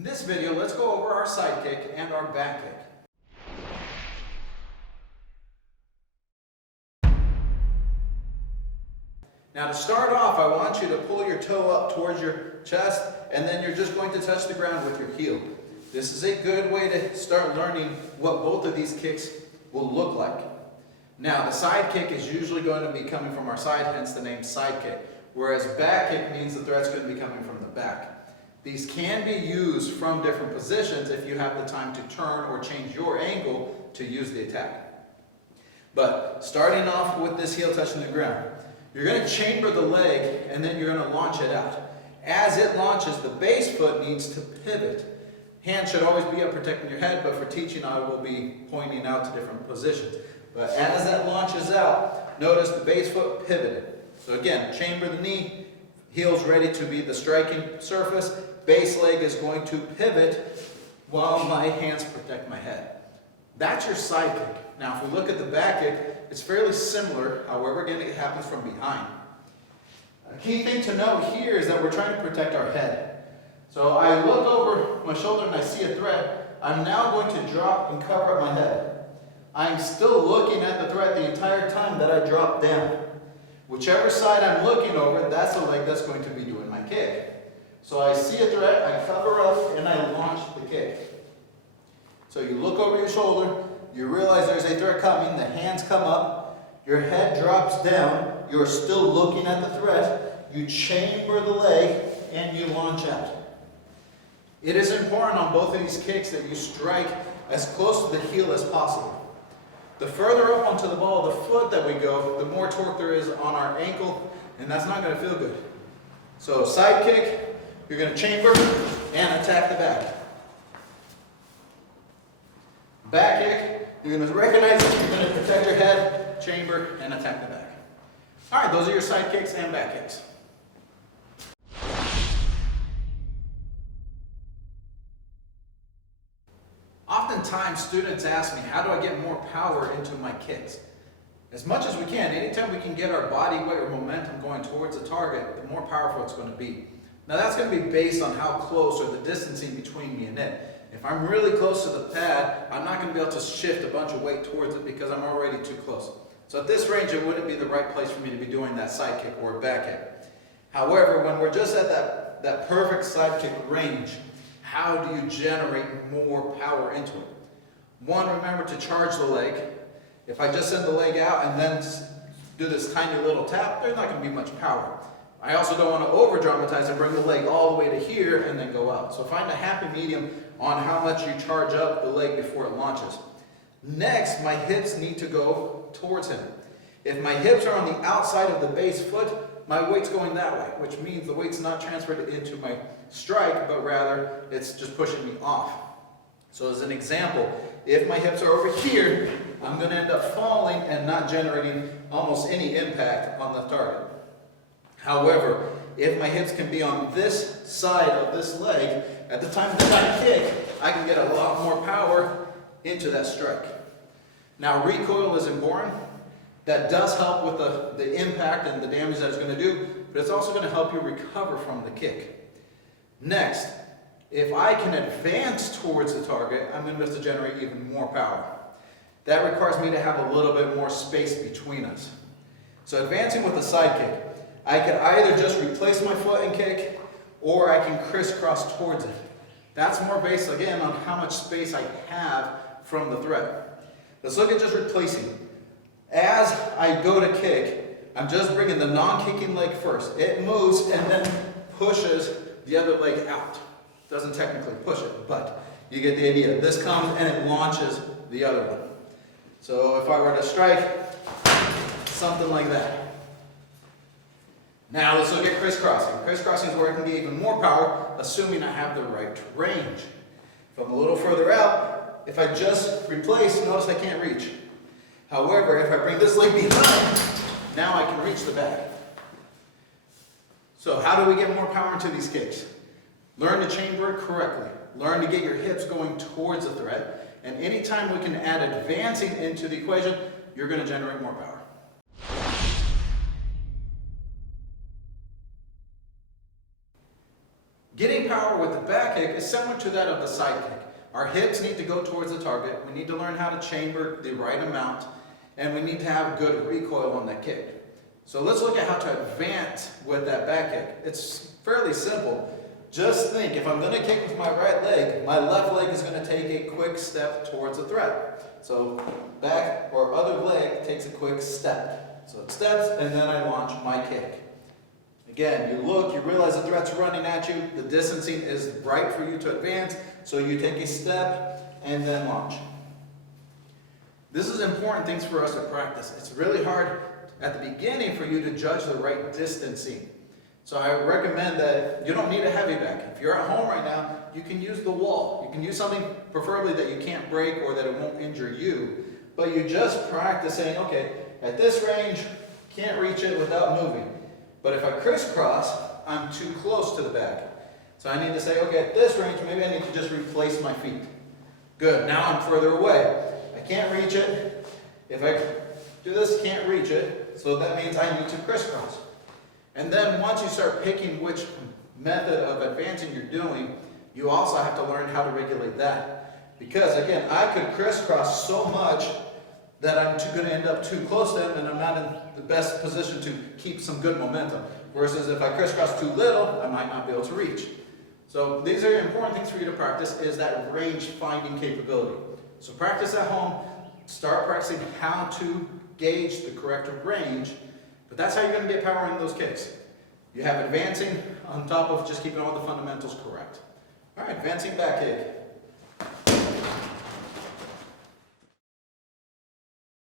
In this video, let's go over our side kick and our back kick. Now to start off, I want you to pull your toe up towards your chest, and then you're just going to touch the ground with your heel. This is a good way to start learning what both of these kicks will look like. Now the side kick is usually going to be coming from our side, hence the name side kick, whereas back kick means the threat's going to be coming from the back. These can be used from different positions if you have the time to turn or change your angle to use the attack. But starting off with this heel touching the ground, you're going to chamber the leg and then you're going to launch it out. As it launches, the base foot needs to pivot. Hands should always be up protecting your head, but for teaching I will be pointing out to different positions. But as that launches out, notice the base foot pivoted. So again, chamber the knee, heel's ready to be the striking surface, base leg is going to pivot while my hands protect my head. That's your side kick. Now if we look at the back kick, it's fairly similar, however again it happens from behind. A key thing to note here is that we're trying to protect our head. So I look over my shoulder and I see a threat. I'm now going to drop and cover up my head. I'm still looking at the threat the entire time that I drop down. Whichever side I'm looking over, that's the leg that's going to be doing my kick. So I see a threat, I cover up, and I launch the kick. So you look over your shoulder, you realize there's a threat coming, the hands come up, your head drops down, you're still looking at the threat, you chamber the leg, and you launch out. It is important on both of these kicks that you strike as close to the heel as possible. The further up onto the ball of the foot that we go, the more torque there is on our ankle, and that's not going to feel good. So side kick, you're going to chamber and attack the back. Back kick, you're going to recognize it, you're going to protect your head, chamber, and attack the back. All right, those are your side kicks and back kicks. Oftentimes, students ask me, how do I get more power into my kicks? As much as we can, anytime we can get our body weight or momentum going towards the target, the more powerful it's going to be. Now that's going to be based on how close or the distancing between me and it. If I'm really close to the pad, I'm not going to be able to shift a bunch of weight towards it because I'm already too close. So at this range, it wouldn't be the right place for me to be doing that side kick or back kick. However, when we're just at that perfect side kick range, how do you generate more power into it? One, remember to charge the leg. If I just send the leg out and then do this tiny little tap, there's not going to be much power. I also don't want to over dramatize and bring the leg all the way to here and then go out. So find a happy medium on how much you charge up the leg before it launches. Next, my hips need to go towards him. If my hips are on the outside of the base foot, my weight's going that way, which means the weight's not transferred into my strike, but rather it's just pushing me off. So as an example, if my hips are over here, I'm going to end up falling and not generating almost any impact on the target. However, if my hips can be on this side of this leg, at the time that I kick, I can get a lot more power into that strike. Now recoil is important. That does help with the impact and the damage that it's going to do, but it's also going to help you recover from the kick. Next, if I can advance towards the target, I'm going to be able to generate even more power. That requires me to have a little bit more space between us. So advancing with a side kick, I could either just replace my foot and kick, or I can crisscross towards it. That's more based, again, on how much space I have from the threat. Let's look at just replacing. As I go to kick, I'm just bringing the non-kicking leg first. It moves and then pushes the other leg out. Doesn't technically push it, but you get the idea. This comes and it launches the other one. So if I were to strike, something like that. Now let's look at crisscrossing. Crisscrossing is where I can get even more power, assuming I have the right range. If I'm a little further out, if I just replace, notice I can't reach. However, if I bring this leg behind, now I can reach the back. So how do we get more power into these kicks? Learn to chamber it correctly. Learn to get your hips going towards the threat. And anytime we can add advancing into the equation, you're going to generate more power. Getting power with the back kick is similar to that of the side kick. Our hips need to go towards the target. We need to learn how to chamber the right amount, and we need to have good recoil on that kick. So let's look at how to advance with that back kick. It's fairly simple. Just think, if I'm going to kick with my right leg, my left leg is going to take a quick step towards the threat. So back or other leg takes a quick step. So it steps, and then I launch my kick. Again, you look, you realize the threat's running at you, the distancing is right for you to advance, so you take a step and then launch. This is important things for us to practice. It's really hard at the beginning for you to judge the right distancing. So I recommend that you don't need a heavy back. If you're at home right now, you can use the wall. You can use something preferably that you can't break or that it won't injure you. But you just practice saying, okay, at this range, can't reach it without moving. But if I crisscross, I'm too close to the back. So I need to say, okay, at this range, maybe I need to just replace my feet. Good, now I'm further away. I can't reach it. If I do this, can't reach it. So that means I need to crisscross. And then once you start picking which method of advancing you're doing, you also have to learn how to regulate that. Because again, I could crisscross so much that I'm going to end up too close to them and I'm not in the best position to keep some good momentum. Versus if I crisscross too little, I might not be able to reach. So these are important things for you to practice, is that range finding capability. So practice at home, start practicing how to gauge the correct range, but that's how you're going to get power in those kicks. You have advancing on top of just keeping all the fundamentals correct. All right, advancing back kick.